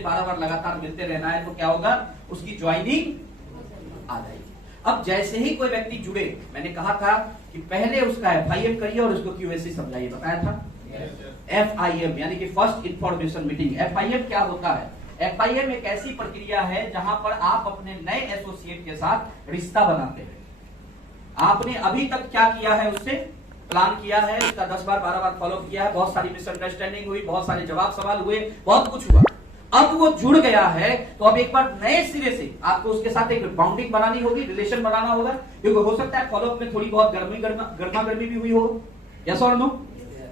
उससे 12 बार लगातार मिलते रहना है तो क्या होगा, उसकी ज्वाइनिंग आ जाएगी। अब जैसे ही कोई व्यक्ति जुड़े, मैंने कहा था कि पहले उसका FIM करिए और उसको QSC समझाइए, बताया था। FIM यानी कि फर्स्ट इंफॉर्मेशन मीटिंग। FIM क्या होता है? FIM एक ऐसी प्रक्रिया है जहां पर आप अपने नए एसोसिएट के साथ रिश्ता बनाते हैं। आपने अभी तक क्या किया है, उससे प्लान किया है, उसका 10 बार 12 बार फॉलो किया है, बहुत सारी मिसअंडरस्टैंडिंग हुई, बहुत सारे जवाब सवाल हुए, बहुत कुछ हुआ। अब वो जुड़ गया है तो अब एक बार नए सिरे से आपको उसके साथ एक बाउंडिंग बनानी होगी, रिलेशन बनाना होगा, क्योंकि हो सकता है फॉलोअप में थोड़ी बहुत गर्मा गर्मी भी हुई हो। यस और नो?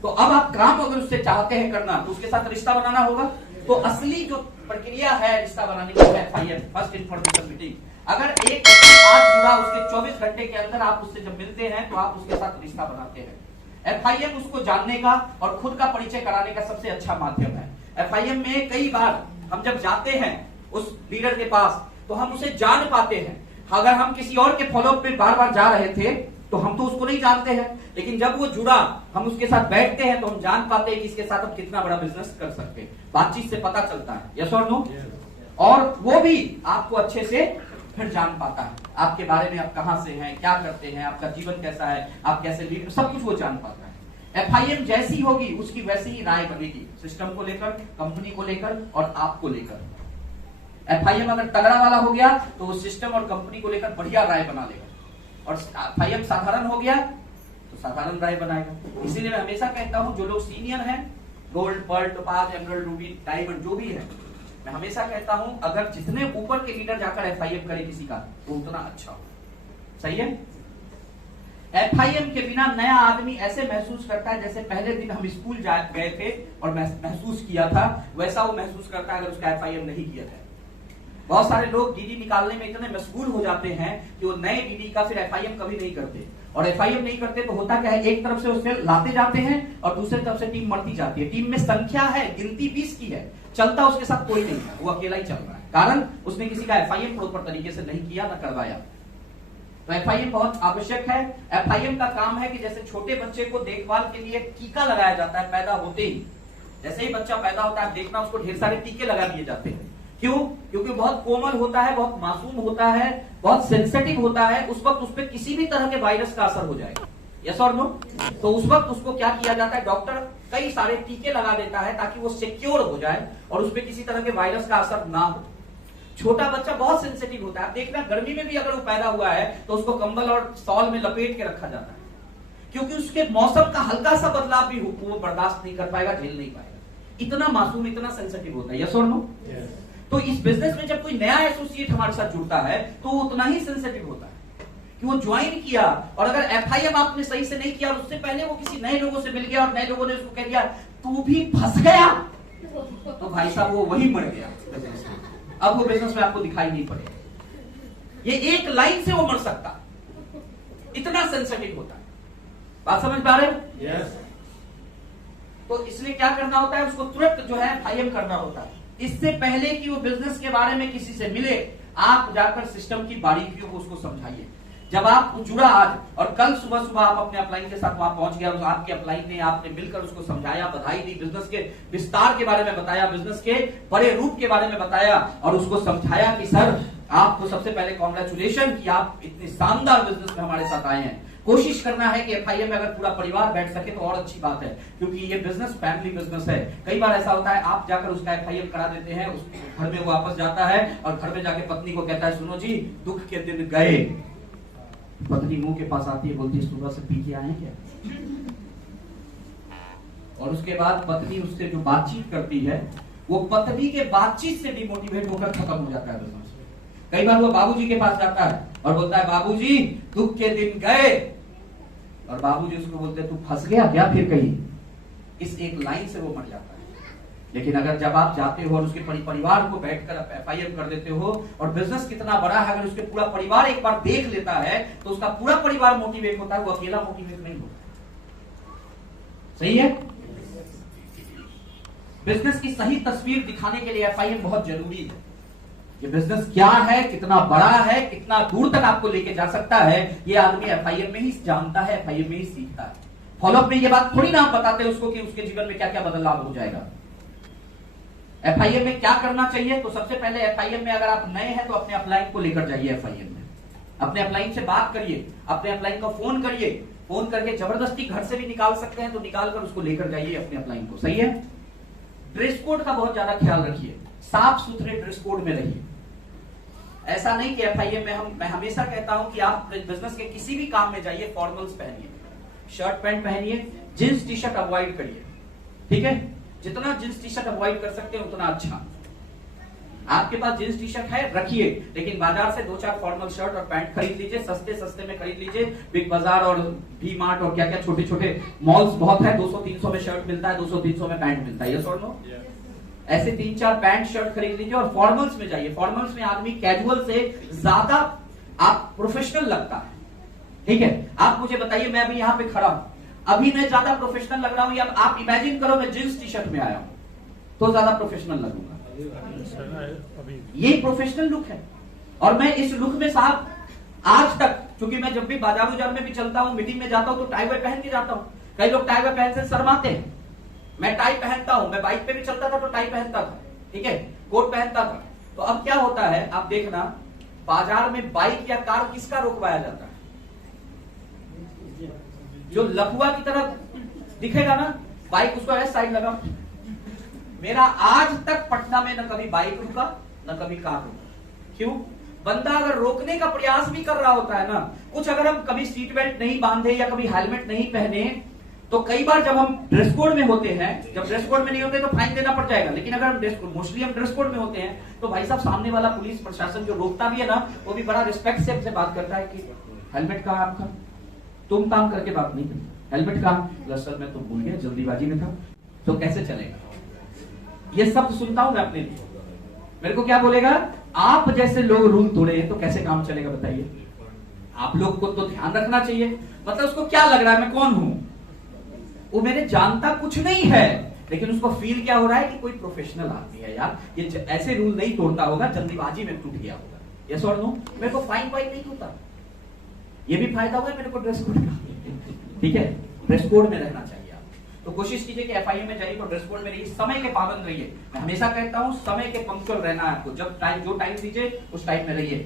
तो अब आप काम अगर उससे चाहते हैं करना तो उसके साथ रिश्ता बनाना होगा। तो असली जो प्रक्रिया है रिश्ता बनाने की है FIM, फर्स्ट इंफॉर्मेशन मीटिंग। अगर एक व्यक्ति आज जुड़ा, उसके 24 घंटे के अंदर आप उससे जब मिलते हैं तो आप उसके साथ रिश्ता बनाते हैं। FIM उसको जानने का और खुद का परिचय कराने का सबसे अच्छा माध्यम है। FIM में कई बार हम जब जाते हैं उस लीडर के पास तो हम उसे जान पाते हैं। अगर हम किसी और के फॉलोअप पे बार बार जा रहे थे तो हम तो उसको नहीं जानते हैं, लेकिन जब वो जुड़ा, हम उसके साथ बैठते हैं तो हम जान पाते हैं कि इसके साथ हम कितना बड़ा बिजनेस कर सकते हैं। बातचीत से पता चलता है। यस और नो? और वो भी आपको अच्छे से फिर जान पाता है, आपके बारे में, आप कहां से हैं, क्या करते हैं, आपका जीवन कैसा है, आप कैसे लीड, सब कुछ वो जान पाता है। FIM जैसी होगी उसकी वैसी ही राय बनेगी, सिस्टम को लेकर, कंपनी को लेकर और आपको लेकर। FIM अगर तगड़ा वाला हो गया तो वो सिस्टम और कंपनी को लेकर बढ़िया राय बना लेगा, और FIM साधारण हो गया तो साधारण राय बनाएगा। इसीलिए मैं हमेशा कहता हूं जो लोग सीनियर हैं, gold, pearl, topaz, emerald, ruby, diamond जो भी है, मैं हमेशा कहता हूं अगर जितने ऊपर के लीडर जाकर FIM करे किसी का तो उतना अच्छा हो। सही है? FIM के बिना नया आदमी ऐसे महसूस करता है जैसे पहले दिन हम स्कूल गए थे और महसूस किया था, वैसा वो महसूस करता है अगर उसका FIM नहीं किया जाए। बहुत सारे लोग डीडी निकालने में इतने मशगूल हो जाते हैं कि वो नए डीडी का फिर FIM कभी नहीं करते, और FIM नहीं करते तो होता क्या है, एक तरफ से उससे लाते जाते हैं और दूसरी तरफ से टीम मरती जाती है। टीम में संख्या है, गिनती 20 की है, चलता उसके साथ कोई नहीं है, वो अकेला ही चल रहा है, कारण उसने किसी का FIM प्रॉपर तरीके से नहीं किया, न करवाया। तो FIM बहुत आवश्यक है। FIM का काम है कि जैसे छोटे बच्चे को देखभाल के लिए टीका लगाया जाता है पैदा होते ही, जैसे ही बच्चा पैदा होता है देखना उसको ढेर सारे टीके लगा दिए जाते हैं। क्यों? क्योंकि बहुत कोमल होता है, बहुत मासूम होता है, बहुत सेंसिटिव होता है, उस वक्त उस पर किसी भी तरह के वायरस का असर हो जाएगा। यस और नो? तो उस वक्त उसको क्या किया जाता है, डॉक्टर कई सारे टीके लगा देता है ताकि वो सिक्योर हो जाए और उस पर किसी तरह के वायरस का असर ना हो। छोटा बच्चा बहुत सेंसिटिव होता है, देखना गर्मी में भी अगर वो पैदा हुआ है तो उसको कंबल और शॉल में लपेट के रखा जाता है, क्योंकि उसके मौसम का हल्का सा बदलाव भी वो बर्दाश्त नहीं कर पाएगा, झेल नहीं पाएगा, इतना मासूम, इतना सेंसिटिव होता है। यस और नो? तो इस बिजनेस में जब कोई नया एसोसिएट हमारे साथ जुड़ता है तो उतना ही सेंसिटिव होता है कि वो ज्वाइन किया, और अगर FIM आपने सही से नहीं किया और उससे पहले वो किसी नए लोगों से मिल गया और नए लोगों ने उसको कह दिया तू भी फंस गया, तो भाई साहब वो वही मर गया। अब वो बिजनेस में आपको दिखाई नहीं पड़ेगा, ये एक लाइन से वो मर सकता, इतना सेंसिटिव होता है। बात समझ पा रहे हैं? यस। तो इसलिए क्या करना होता है, उसको तुरंत जो है FIM करना होता है। इससे पहले कि वो बिजनेस के बारे में किसी से मिले, आप जाकर सिस्टम की बारीकियों को उसको समझाइए। जब आप जुड़ा आज और कल सुबह सुबह आप अपने अपलाइन के साथ वहां पहुंच गया, आपके अपलाइन ने, आपने मिलकर उसको समझाया, बधाई दी, बिजनेस के विस्तार के बारे में बताया, बिजनेस के बड़े रूप के बारे में बताया और उसको समझाया कि सर आपको सबसे पहले कॉन्ग्रेचुलेशन कि आप इतने शानदार बिजनेस में हमारे साथ आए हैं। कोशिश करना है कि FIM में अगर पूरा परिवार बैठ सके तो और अच्छी बात है, क्योंकि ये बिजनेस फैमिली बिजनेस है। कई बार ऐसा होता है आप जाकर उसका FIM करा देते हैं, उस घर में वो वापस जाता है और घर में जाके पत्नी को कहता है सुनो जी दुख के दिन गए। पत्नी मुंह के पास आती है, बोलती है सुबह से पी के आए क्या? और उसके बाद पत्नी उससे जो बातचीत करती है वो पत्नी के बातचीत से डिमोटिवेट होकर खत्म हो जाता है बिजनेस। कई बार वो बाबूजी के पास जाता है और बोलता है बाबूजी दुख के दिन गए, और बाबूजी उसको बोलते हैं तू फंस गया क्या फिर कहीं, इस एक लाइन से वो मर जाता है। लेकिन अगर जब आप जाते हो और उसके परिवार को बैठकर FIM कर देते हो, और बिजनेस कितना बड़ा है, अगर उसके पूरा परिवार एक बार देख लेता है तो उसका पूरा परिवार मोटिवेट होता है, वो अकेला मोटिवेट नहीं होता। सही है? बिजनेस की सही तस्वीर दिखाने के लिए FIM बहुत जरूरी है। ये बिजनेस क्या है, कितना बड़ा है, कितना दूर तक आपको लेके जा सकता है, ये आदमी FIM में ही जानता है, FIM में ही सीखता है। फॉलोअप में ये बात थोड़ी ना आप बताते उसको कि उसके जीवन में क्या क्या बदलाव हो जाएगा। FIM में क्या करना चाहिए? तो सबसे पहले FIM में अगर आप नए हैं तो अपने अपलाइन को लेकर जाइए FIM में, अपने अपलाइन से बात करिए, अपने अपलाइन को फोन करिए, फोन करके जबरदस्ती घर से भी निकाल सकते हैं तो निकाल कर उसको लेकर जाइए अपने अपलाइन को। सही है। ड्रेस कोड का बहुत ज्यादा ख्याल रखिए, साफ सुथरे ड्रेस कोड में रहिए। ऐसा नहीं कि FIM में मैं हमेशा कहता हूं कि आप बिजनेस के किसी भी काम में जाइए फॉर्मल्स पहनिए, शर्ट पैंट पहनिए, जींस टी शर्ट अवॉइड करिए। ठीक है, जितना जींस टी शर्ट अवॉइड कर सकते हैं उतना अच्छा। आपके पास जींस टी शर्ट है रखिए, लेकिन बाजार से 2-4 फॉर्मल शर्ट और पैंट खरीद लीजिए, सस्ते सस्ते में खरीद लीजिए। बिग बाजार और वी मार्ट और क्या क्या छोटे छोटे मॉल्स बहुत है, 200-300 में शर्ट मिलता है, 200-300 में पैंट मिलता है। यस और नो? ऐसे 3-4 पैंट शर्ट खरीद लीजिए और फॉर्मल्स में जाइए। फॉर्मल्स में आदमी कैजुअल से ज्यादा आप प्रोफेशनल लगता है। ठीक है, आप मुझे बताइए, मैं अभी यहाँ पे खड़ा हूं, अभी मैं ज्यादा प्रोफेशनल लग रहा हूं या आप इमेजिन करो मैं जींस टी शर्ट में आया हूं तो ज्यादा प्रोफेशनल लगूंगा? ये प्रोफेशनल लुक है। और मैं इस लुक में साहब आज तक, क्योंकि मैं जब भी बाजार उजार में भी चलता हूं, मीटिंग में जाता हूं तो टाई वाई पहन के जाता हूं। कई लोग टाई वाई पहन से शर्माते हैं, मैं टाई पहनता हूं। मैं बाइक पे भी चलता था तो टाई पहनता था, ठीक है, कोट पहनता था। तो अब क्या होता है आप देखना, बाजार में बाइक या कार किसका रोकवाया जाता है? जो लफुआ की तरह दिखेगा ना, बाइक उसको ऐसा साइड लगा। मेरा आज तक पटना में न कभी बाइक रुका न कभी कार रुका। क्यों? बंदा अगर रोकने का प्रयास भी कर रहा होता है ना, कुछ अगर हम कभी सीट बेल्ट नहीं बांधे या कभी हेलमेट नहीं पहने, तो कई बार जब हम ड्रेस कोड में होते हैं, जब ड्रेस कोड में नहीं होते तो फाइन देना पड़ जाएगा। लेकिन अगर हम मोस्टली हम ड्रेस कोड में होते हैं तो भाई साहब सामने वाला पुलिस प्रशासन जो रोकता भी है ना, वो भी बड़ा रिस्पेक्ट से हमसे बात करता है कि हेलमेट कहाँ आपका, तुम काम करके बात नहीं करती, हेलमेट कहाँ? सर मैं तो भूल गया, जल्दीबाजी में था। तो कैसे चलेगा? ये शब्द सुनता हूं मैं अपने लिए, मेरे को क्या बोलेगा? आप जैसे लोग रूल तोड़े तो कैसे काम चलेगा बताइए? आप लोग को तो ध्यान रखना चाहिए। मतलब उसको क्या लग रहा है मैं कौन हूं? वो मेरे जानता कुछ नहीं है, लेकिन उसको फील क्या हो रहा है कि कोई प्रोफेशनल आदमी है यार, ये ऐसे रूल नहीं तोड़ता होगा, जल्दीबाजी में टूट गया होगा। यस और नो? मेरे को फाइन वाइन नहीं होता, ये भी फायदा हुआ मेरे को ड्रेस कोड का। ठीक है, ड्रेस कोड में रहना चाहिए। तो कोशिश कीजिए कि FIM में जाइए तो ड्रेस कोड में रहिए, समय के पाबंद रहिए। मैं हमेशा कहता हूं समय के पंक्चुअल रहना है आपको। जब टाइम जो टाइम दीजिए उस टाइम में रहिए,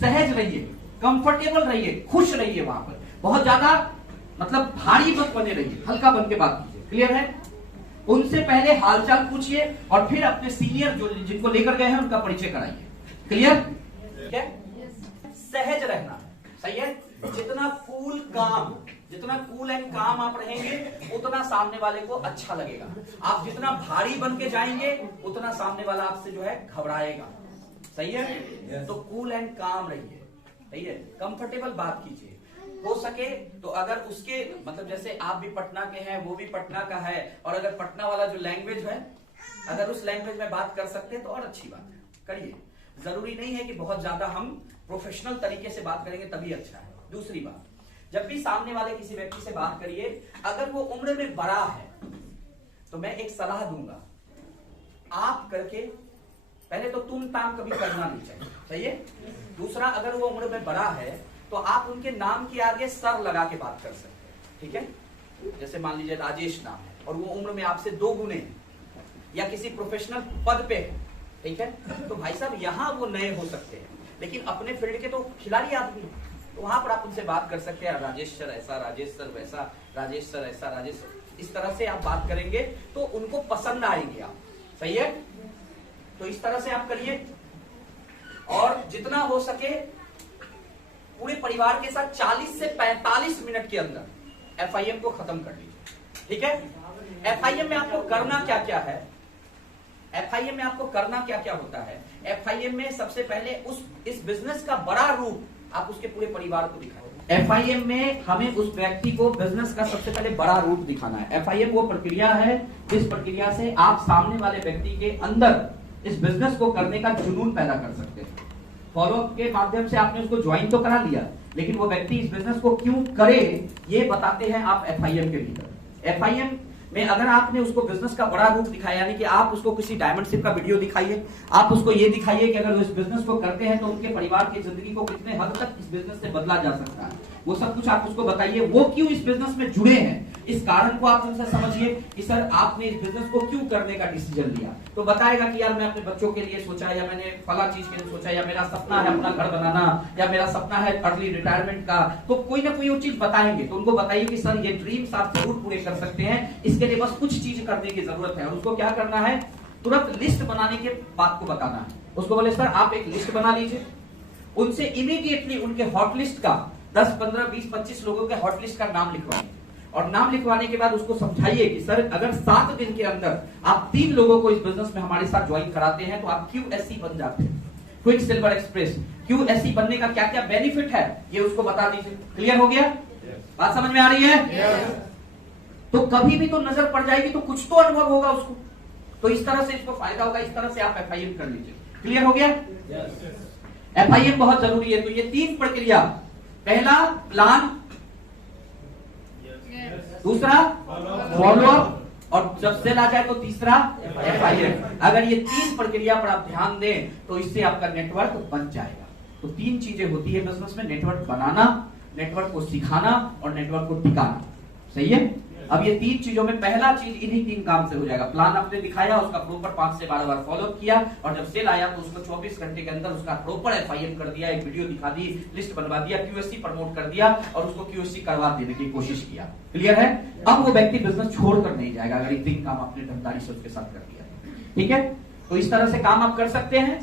सहज रहिए, कंफर्टेबल रहिए, खुश रहिए। वहां पर बहुत ज्यादा मतलब भारी मत बने रहिए, हल्का बन के बात कीजिए। क्लियर है? उनसे पहले हालचाल पूछिए और फिर अपने सीनियर जो जिनको लेकर गए हैं उनका परिचय कराइए। क्लियर? ठीक है? सहज रहना, सही है। जितना कूल एंड काम आप रहेंगे उतना सामने वाले को अच्छा लगेगा। आप जितना भारी बन के जाएंगे उतना सामने वाला आपसे जो है घबराएगा। सही है? तो कूल एंड काम रहिए, सही है, कंफर्टेबल बात कीजिए। हो सके तो अगर उसके मतलब जैसे आप भी पटना के हैं, वो भी पटना का है, और अगर पटना वाला जो लैंग्वेज है अगर उस लैंग्वेज में बात कर सकते हैं तो और अच्छी बात है, करिए। जरूरी नहीं है कि बहुत ज्यादा हम प्रोफेशनल तरीके से बात करेंगे तभी अच्छा है। दूसरी बात, जब भी सामने वाले किसी व्यक्ति से बात करिए, अगर वो उम्र में बड़ा है तो मैं एक सलाह दूंगा, आप करके पहले तो तुम ताम कभी करना नहीं चाहिए, सही है। दूसरा, अगर वो उम्र में बड़ा है तो आप उनके नाम के आगे सर लगा के बात कर सकते हैं। ठीक है? जैसे मान लीजिए राजेश नाम है और वो उम्र में आपसे 2 गुने है या किसी प्रोफेशनल पद पे है, ठीक है, तो भाई साहब यहां वो नए हो सकते हैं, लेकिन अपने फील्ड के तो खिलाड़ी आदमी है, तो वहां पर आप उनसे बात कर सकते हैं, राजेश सर ऐसा, राजेश सर वैसा, राजेश सर ऐसा, राजेश सर, इस तरह से आप बात करेंगे तो उनको पसंद आएंगे आप। सही है? तो इस तरह से आप करिए और जितना हो सके पूरे परिवार के साथ 40 से 45 मिनट के अंदर FIM को खत्म कर लीजिए। ठीक है? FIM में आपको करना क्या क्या है? FIM में आपको करना क्या क्या होता है? FIM में सबसे पहले इस बिजनेस का बड़ा रूप आप उसके पूरे परिवार को दिखाएं। FIM में हमें उस व्यक्ति को बिजनेस का सबसे पहले बड़ा रूप दिखाना है। FIM वो प्रक्रिया है जिस प्रक्रिया से आप सामने वाले व्यक्ति के अंदर इस बिजनेस को करने का जुनून पैदा कर सकते हैं। फॉलोअप के माध्यम से आपने उसको ज्वाइन तो करा लिया, लेकिन वो व्यक्ति इस बिजनेस को क्यों करे ये बताते हैं आप FIM के भीतर। FIM में अगर आपने उसको बिजनेस का बड़ा रूप दिखाया, यानी कि आप उसको किसी डायमंडशिप का वीडियो दिखाइए, आप उसको ये दिखाइए कि अगर वो इस बिजनेस को करते हैं तो उनके परिवार की जिंदगी को कितने हद तक इस बिजनेस से बदला जा सकता है, वो सब कुछ आप उसको बताइए। वो क्यों इस बिजनेस में जुड़े हैं इस कारण को आप उनसे समझिए कि सर आपने इस बिजनेस को क्यों करने का डिसीजन लिया। तो बताएगा कि यार मैं अपने बच्चों के लिए सोचा, या मैंने फला चीज के लिए सोचा, या मेरा सपना है अपना घर बनाना, या मेरा सपना है अर्ली रिटायरमेंट का। तो कोई ना कोई वो चीज बताएंगे, तो उनको बताइए कि सर ये ड्रीम्स आप जरूर पूरे कर सकते हैं, इसके लिए बस कुछ चीज करने की जरूरत है। और उसको क्या करना है, तुरंत लिस्ट बनाने के बात को बताना है। उसको बोले सर आप एक लिस्ट बना लीजिए, उनसे इमीडिएटली उनके हॉट लिस्ट का 10, 15, 20, 25 लोगों के हॉट लिस्ट का नाम लिखवाइए। और नाम लिखवाने के बाद उसको समझाइए कि सर अगर 7 दिन के अंदर आप 3 लोगों को इस बिजनेस में हमारे साथ ज्वाइन कराते हैं तो आप QSC बन जाते हैं, क्विक सिल्वर एक्सप्रेस। QSC बनने का क्या क्या बेनिफिट है ये उसको बता दीजिए। क्लियर हो गया? बात समझ में आ रही है? तो कभी भी तो नजर पड़ जाएगी तो कुछ तो अनुभव होगा उसको, तो इस तरह से इसको फायदा होगा। इस तरह से आप FIM कर लीजिए। क्लियर हो गया? FIM बहुत जरूरी है। तो ये 3 प्रक्रिया, पहला प्लान, दूसरा फॉलो अप, और जब सेल आ जाए तो तीसरा FIM। अगर ये 3 प्रक्रिया पर आप ध्यान दें तो इससे आपका नेटवर्क बन जाएगा। तो 3 चीजें होती है बिजनेस में, नेटवर्क बनाना, नेटवर्क को सिखाना और नेटवर्क को टिकाना। सही है? अब ये 3 चीजों में पहला चीज इन्हीं 3 काम से हो जाएगा। प्लान आपने दिखाया, उसका प्रॉपर 5 से 12 बार फॉलो किया, और जब सेल आया तो उसको 24 घंटे के अंदर उसका प्रॉपर FIM कर दिया, एक वीडियो दिखा दी, लिस्ट बनवा दिया, QSC प्रमोट कर दिया और उसको QSC करवा देने की कोशिश किया। क्लियर है? अब वो व्यक्ति बिजनेस छोड़कर नहीं जाएगा अगर ये 3 काम आपने ईमानदारी से उसके साथ कर दिया। ठीक है? तो इस तरह से काम आप कर सकते हैं।